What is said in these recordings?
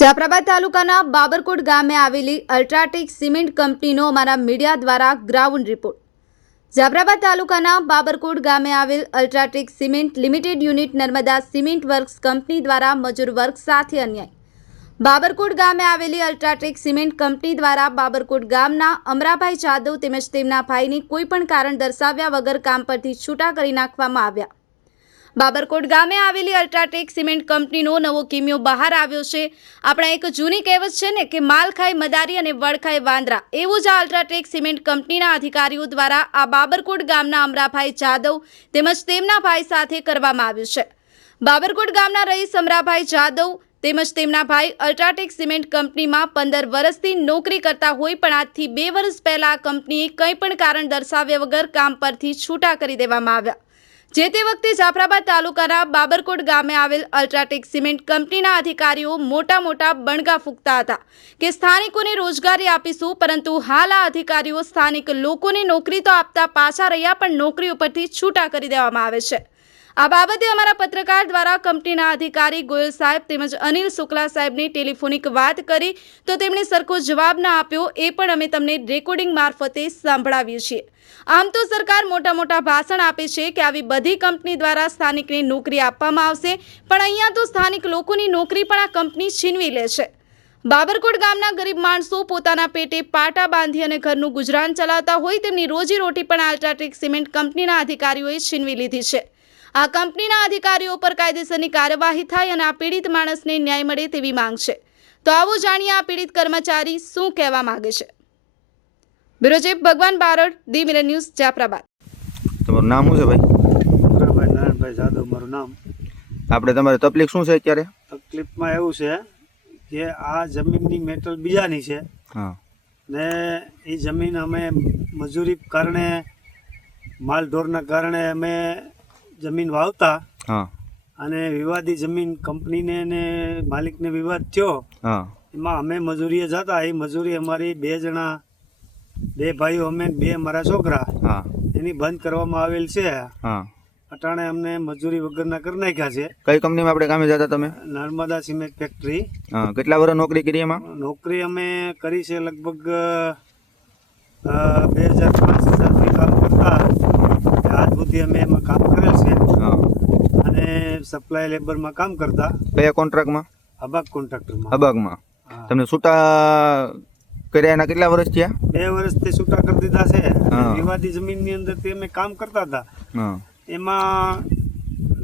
જાફરાબાદ તાલુકાના બાબરકોટ ગામે આવેલી અલ્ટ્રાટેક સિમેન્ટ કંપનીનો અમારા મીડિયા દ્વારા ગ્રાઉન્ડ રિપોર્ટ। જાફરાબાદ તાલુકાના બાબરકોટ ગામે આવેલ UltraTech cement limited unit Narmada cement works company દ્વારા મજૂર વર્ગ સાથે અન્યાય। બાબરકોટ ગામે આવેલી અલ્ટ્રાટેક સિમેન્ટ કંપની દ્વારા બાબરકોટ ગામના અમરાભાઈ જાદવ તેમજ તેમના ભાઈની કોઈપણ કારણ દર્શાવ્યા વગર કામ પરથી છૂટા કરી નાખવામાં આવ્યા। બાબરકોટ ગામે આવેલી અલ્ટ્રાટેક સિમેન્ટ કંપનીનો નવો કિમિયો બહાર આવ્યો છે। આપણા એક જૂની કહેવત છે ને કે માલ ખાય મદારી અને વડ ખાય વાંદરા, એવું જ આ અલ્ટ્રાટેક સિમેન્ટ કંપનીના અધિકારીઓ દ્વારા આ બાબરકોટ ગામના અમરાભાઈ જાદવ તેમજ તેમના ભાઈ સાથે કરવામાં આવ્યું છે। બાબરકોટ ગામના રહીશ અમરાભાઈ જાદવ તેમજ તેમના ભાઈ અલ્ટ્રાટેક સિમેન્ટ કંપનીમાં 15 વર્ષથી નોકરી કરતા હોય, પણ આજથી 2 વર્ષ પહેલા આ કંપનીએ કંઈ પણ કારણ દર્શાવ્યા વગર કામ પરથી છૂટા કરી દેવામાં આવ્યા। જે તે વખતે જાફરાબાદ તાલુકાના બાબરકોટ ગામે આવેલ અલ્ટ્રાટેક સિમેન્ટ કંપનીના અધિકારીઓ મોટા બણગા ફૂંકતા હતા કે સ્થાનિકોને રોજગારી આપીશું, પરંતુ હાલ આ અધિકારીઓ સ્થાનિક લોકોને નોકરી તો આપતા પાછા રહ્યા, પણ નોકરી ઉપરથી છૂટા કરી દેવામાં આવે છે। આ બાબતે અમારા પત્રકાર દ્વારા કંપનીના અધિકારી ગોયલ સાહેબ તેમજ અનિલ શુક્લા સાહેબની ટેલિફોનિક વાત કરી તો તેમણે સરખો જવાબ ન આપ્યો। એ પણ અમે તમને રેકોર્ડિંગ મારફતે સાંભળાવીએ છીએ। આમ તો સરકાર મોટા ભાષણ આપે છે કે આવી બધી કંપની દ્વારા સ્થાનિકને નોકરી આપવામાં આવશે, પણ અહીંયા તો સ્થાનિક લોકોની નોકરી પણ આ કંપની છીનવી લે છે। બાબરકોટ ગામના ગરીબ માણસો પોતાના પેટે પાટા બાંધી અને ઘરનું ગુજરાન ચલાવતા હોય, તેમની રોજીરોટી પણ અલ્ટ્રાટેક સિમેન્ટ કંપનીના અધિકારીઓએ છીનવી લીધી છે। આ કંપનીના અધિકારીઓ પર કાયદેસરની કાર્યવાહી થાય અને આ પીડિત માણસને ન્યાય મળે તેવી માંગ છે। તો આવો જાણીએ આ પીડિત કર્મચારી શું કહેવા માંગે છે। બ્યુરો ચીફ ભગવાન Barad, the mirror news, Jafrabad. તમારું નામ શું છે ભાઈ? અમરાભાઈ નારાયણભાઈ જાદવ મારું નામ। આપણે તમારી તકલીફ શું છે અત્યારે? તકલીફમાં એવું છે કે આ જમીનની મેટલ બીજાની છે હા, ને એ જમીન અમે મજૂરી કારણે માલ ઢોરના કારણે અમે જમીન વાવતા હા, અને વિવાદી જમીન કંપનીને ને માલિકને વિવાદ થયો, હા, એમાં અમે મજૂરીએ જતા। એ મજૂરી અમારી 2 જણા, 2 ભાઈઓ અમે 2 મારા છોકરા, હા, એની બંધ કરવામાં આવેલ છે। હા, અટાણે અમને મજૂરી વગરના કરી નાખ્યા છે। કઈ કંપનીમાં આપણે કામે જતા તમે? Narmada cement factory. હા, કેટલા વર્ષ નોકરી કરી એમાં? નોકરી અમે કરી છે લગભગ 2005-2007 કામ કરતા, આજ સુધી અમે એમાં કામ કરેલ છે હા, અને સપ્લાય લેબરમાં કામ કરતા। કયા કોન્ટ્રાક્ટમાં? અબાગ કોન્ટ્રાક્ટરમાં। અબાગમાં હા। તમને છૂટા કર્યા એના કેટલા વર્ષ થયા? 2 વર્ષથી છૂટા કરી દીધા છે। હા। વિવાદી જમીનની અંદર તે અમે કામ કરતા હતા, હા, એમાં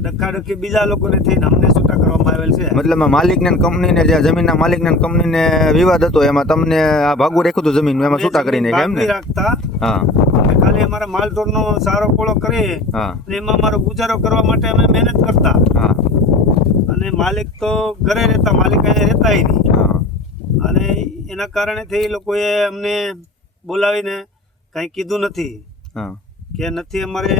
ડખાડખી બીજા લોકોને થઈને અમને છૂટા કરવામાં આવેલ છે। મતલબ માલિકને ને કંપનીને, જે જમીનના માલિકને ને કંપનીને વિવાદ હતો, એમાં તમને આ ભાગું રાખ્યું હતું જમીન, એમાં છૂટા કરીને એમ ને? રાખતા હા, અમે ખાલી અમારા માલઢોરનો સારો કોળો કરીએ હા, અને એમાં અમારો ગુજારો કરવા માટે અમે મહેનત કરતા। હા, અને માલિક તો ઘરે રહેતા, માલિક અહીંયા રહેતાય નહીં, હા, અને એના કારણેથી એ લોકોએ અમને બોલાવીને કંઈ કીધું નથી હા, કે નથી અમારે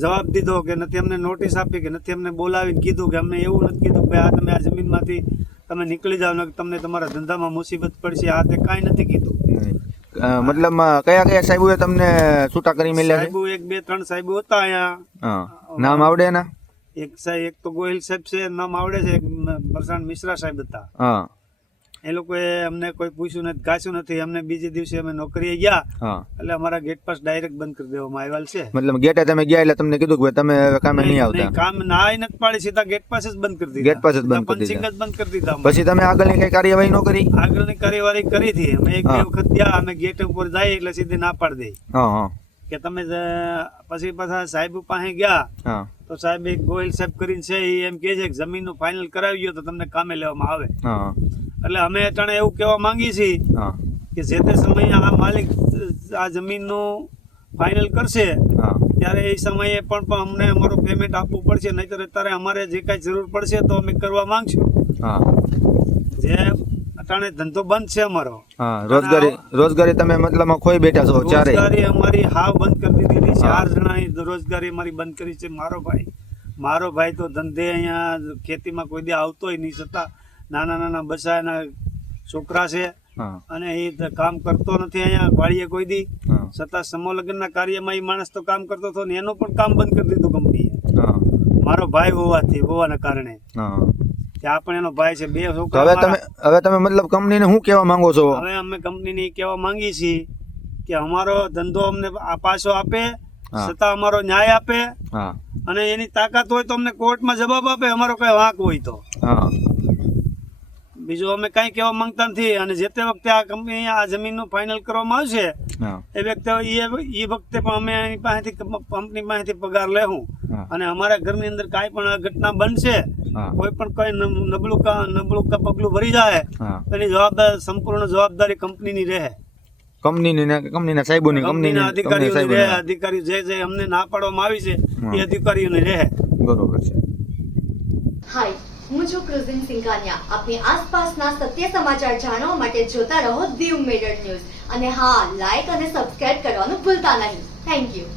જવાબ દીધો કે નથી અમને નોટિસ આપી કે નથી અમને બોલાવીને કીધું કે અમને એવું નથી કીધું કે આ તમે આ જમીનમાંથી તમે નીકળી જાઓ ને તમને તમારા ધંધામાં મુસીબત પડશે, આ તે કાંઈ નથી કીધું। મતલબ કયા સાહેબોએ તમને છૂટા કરી મળ્યા છે? સાહેબો 1, 2, 3 સાહેબો હતા અહીંયા। હા, નામ આવડે એના? એક તો ગોહિલ સાહેબ છે, નામ આવડે છે, એક પ્રશાંત મિશ્રા સાહેબ હતા। હા, એ લોકોએ અમને કોઈ પૂછ્યું નથી, ગાછું નથી। અમને બીજે દિવસે અમે નોકરીએ ગયા હા, એટલે અમારા ગેટ પાસ ડાયરેક્ટ બંધ કરી દેવામાં આવેલ છે। મતલબ ગેટે તમે ગયા એટલે તમને કીધું કે તમે હવે કામે નહીં આવતા? કામ ના નથી પાડી, સીધા ગેટ પાસ જ બંધ કરી દીધા। ગેટ પાસ જ બંધ કરી પંચિંગ દીધા। જ બંધ કરી દીધા। પછી તમે આગળની કઈ કાર્યવાહી ન કરી? આગળની કાર્યવાહી કરી હતી અમે, 1-2 હા। વખત ગયા, અમે ગેટ ઉપર જઈએ એટલે સીધી ના પાડી દે હા, હા, કે તમે પછી પાછા સાહેબ પાસે ગયા હા, તો સાહેબ એક ગોહિલ સાહેબ કરીને છે, એ એમ કહે છે કે જમીનનું ફાઇનલ કરાવી ગયો તો તમને કામે લેવામાં આવે। હા, એટલે અમે અટાણે એવું કહેવા માંગીએ છીએ હા, કે જે તે સમયે આ માલિક આ જમીનનું ફાઇનલ કરશે હા, ત્યારે એ સમયે પણ અમને અમારું પેમેન્ટ આપવું પડશે, નહીંતર અત્યારે અમારે જે કાંઈ જરૂર પડશે તો અમે કરવા માંગશું। હા, જે અટાણે ધંધો બંધ છે અમારો। હા, રોજગારી તમે મતલબમાં ખોઈ બેઠા છો ચારે? રોજગારી અમારી હાવ બંધ કરી દીધી છે। 4 જણાની રોજગારી અમારી બંધ કરી છે। મારો ભાઈ તો ધંધે અહીંયા ખેતીમાં કોઈ દે આવતોય નહીં, છતાં નાના બસાના છોકરા છે હા, અને એ કામ કરતો નથી અહીંયા વાડીએ કોઈ દી, હા, છતાં સમૂહ લગ્નના કાર્યમાં એ માણસ તો કામ કરતો હતો ને એનું પણ કામ બંધ કરી દીધું કંપનીએ, હા, મારો ભાઈ હોવાના કારણે। હા, કે આ પણ એનો ભાઈ છે. બે તો છોકરા હવે મારા. તમે મતલબ કંપનીને શું કહેવા માંગો છો? હવે અમે કંપનીને ઈ કહેવા માંગીએ છીએ કે અમારો ધંધો અમને આ પાછો આપે, હા. છતાં અમારો ન્યાય આપે, હા અને એની તાકાત હોય તો અમને કોર્ટમાં જવાબ આપે, અમારો કઈ વાંક હોય તો. હા બીજું અમે કઈ કહેવા માંગતા નથી. અને જે તે વખતે આ કંપની આ જમીનનું ફાઇનલ કરવામાં આવશે હા એ વખતે એ વખતે પણ અમે એની પાસેથી કંપની પાસેથી પગાર લેવું. હા. અને અમારા ઘરની અંદર કાંઈ પણ ઘટના બનશે, હા. કોઈ પણ કઈ નબળું પગલું ભરી જાય, હા. એની સંપૂર્ણ જવાબદારી કંપનીની રહે, કંપનીના સાહેબોની કંપનીના અધિકારીઓની રહે. સાહેબોની. અધિકારીઓ જે અમને ના પાડવામાં આવી છે હા. એ અધિકારીઓની રહે. બરોબર છે. હાય, હું છું ક્રુઝિન સિંઘાનિયા. આપની આસપાસના સત્ય સમાચાર જાણવા માટે જોતા રહો દીવ મિરર ન્યૂઝ. અને હા, લાઈક અને સબસ્ક્રાઇબ કરવાનું ભૂલતા નહીં. Thank you.